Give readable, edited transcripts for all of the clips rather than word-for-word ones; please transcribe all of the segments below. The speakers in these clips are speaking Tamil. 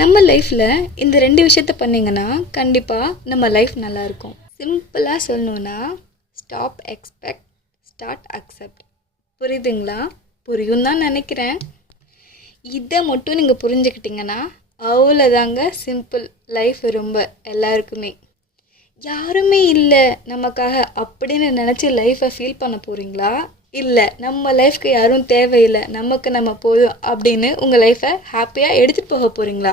நம்ம லைஃப்பில் இந்த 2 விஷயத்த பண்ணிங்கன்னா கண்டிப்பாக நம்ம லைஃப் நல்லாயிருக்கும். சிம்பிளாக சொல்லணுன்னா ஸ்டாப் எக்ஸ்பெக்ட், ஸ்டார்ட் அக்செப்ட். புரியுதுங்களா? புரியும் தான் நினைக்கிறேன். இதை மட்டும் நீங்கள் புரிஞ்சுக்கிட்டிங்கன்னா அவ்வளோதாங்க, சிம்பிள். லைஃப் ரொம்ப எல்லாருக்குமே யாருமே இல்லை நமக்காக அப்படின்னு நினச்சி லைஃப்பை ஃபீல் பண்ண போகிறீங்களா? இல்லை நம்ம லைஃப்க்கு யாரும் தேவையில்லை, நமக்கு நம்ம போதும் அப்படின்னு உங்கள் லைஃப்பை ஹாப்பியாக எடுத்துகிட்டு போக போகிறீங்களா?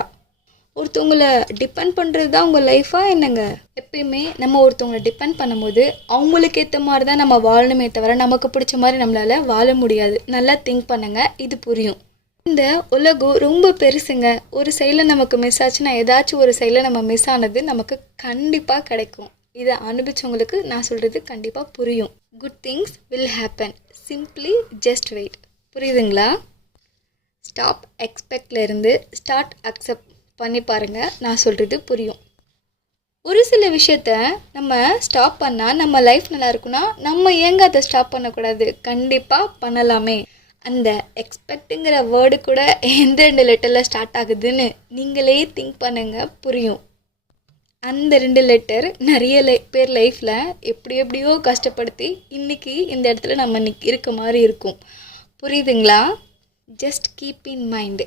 ஒருத்தவங்களை டிபெண்ட் பண்ணுறது தான் உங்கள் லைஃபாக என்னங்க? எப்பயுமே நம்ம ஒருத்தவங்களை டிபெண்ட் பண்ணும்போது அவங்களுக்கு ஏற்ற மாதிரி தான் நம்ம வாழணுமே தவிர நமக்கு பிடிச்ச மாதிரி நம்மளால் வாழ முடியாது. நல்லா திங்க் பண்ணுங்கள், இது புரியும். இந்த உலகம் ரொம்ப பெருசுங்க. ஒரு சைடில் நமக்கு மிஸ் ஆச்சுன்னா ஏதாச்சும் ஒரு சைடில் நம்ம மிஸ் ஆனது நமக்கு கண்டிப்பாக கிடைக்கும். இதை அனுபவிச்சவங்களுக்கு நான் சொல்கிறது கண்டிப்பாக புரியும். Good things will happen, simply just wait. புரியுதுங்களா? ஸ்டாப் எக்ஸ்பெக்ட்லேருந்து ஸ்டார்ட் அக்செப்ட் பண்ணி பாருங்கள், நான் சொல்கிறது புரியும். ஒரு சில விஷயத்த நம்ம ஸ்டாப் பண்ணால் நம்ம லைஃப் நல்லா இருக்குன்னா நம்ம ஏங்க அதை ஸ்டாப் பண்ணக்கூடாது? கண்டிப்பாக பண்ணலாமே. அந்த எக்ஸ்பெக்ட்டுங்கிற வேர்டு கூட எந்த 2 லெட்டரில் ஸ்டார்ட் ஆகுதுன்னு நீங்களே திங்க் பண்ணுங்கள், புரியும். அந்த 2 லெட்டர் நிறைய பேர் லைஃப்பில் எப்படியோ கஷ்டப்படுத்தி இன்றைக்கி இந்த இடத்துல நம்ம இருக்க மாதிரி இருக்கும். புரியுதுங்களா? Just keep in mind.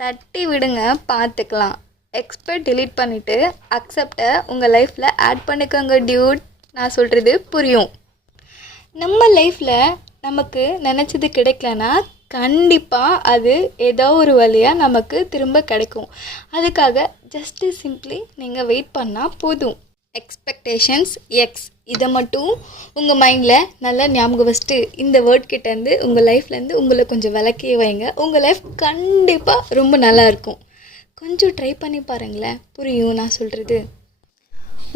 தட்டி விடுங்க, பார்த்துக்கலாம். எக்ஸ்பெக்ட் டிலீட் பண்ணிவிட்டு அக்செப்டை உங்கள் லைஃப்பில் ஆட் பண்ணிக்கோங்க டியூட். நான் சொல்கிறது புரியும். நம்ம லைஃப்பில் நமக்கு நினச்சது கிடைக்கலனா கண்டிப்பாக அது ஏதோ ஒரு வழியாக நமக்கு திரும்ப கிடைக்கும். அதுக்காக ஜஸ்ட்டு சிம்ப்ளி நீங்கள் வெயிட் பண்ணால் போதும். எக்ஸ்பெக்டேஷன்ஸ் எக்ஸ், இதை மட்டும் உங்கள் மைண்டில் நல்லா ஞாபகம் வச்சுட்டு இந்த வேர்ட் கிட்டேருந்து உங்கள் லைஃப்லேருந்து உங்களை கொஞ்சம் விளக்கியே வைங்க. உங்கள் லைஃப் கண்டிப்பாக ரொம்ப நல்லாயிருக்கும். கொஞ்சம் ட்ரை பண்ணி பாருங்களேன், புரியும் நான் சொல்கிறது.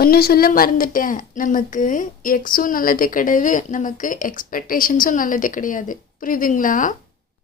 ஒன்று சொல்ல மறந்துட்டேன், நமக்கு எக்ஸும் நல்லது கிடையாது, நமக்கு எக்ஸ்பெக்டேஷன்ஸும் நல்லது கிடையாது. புரியுதுங்களா?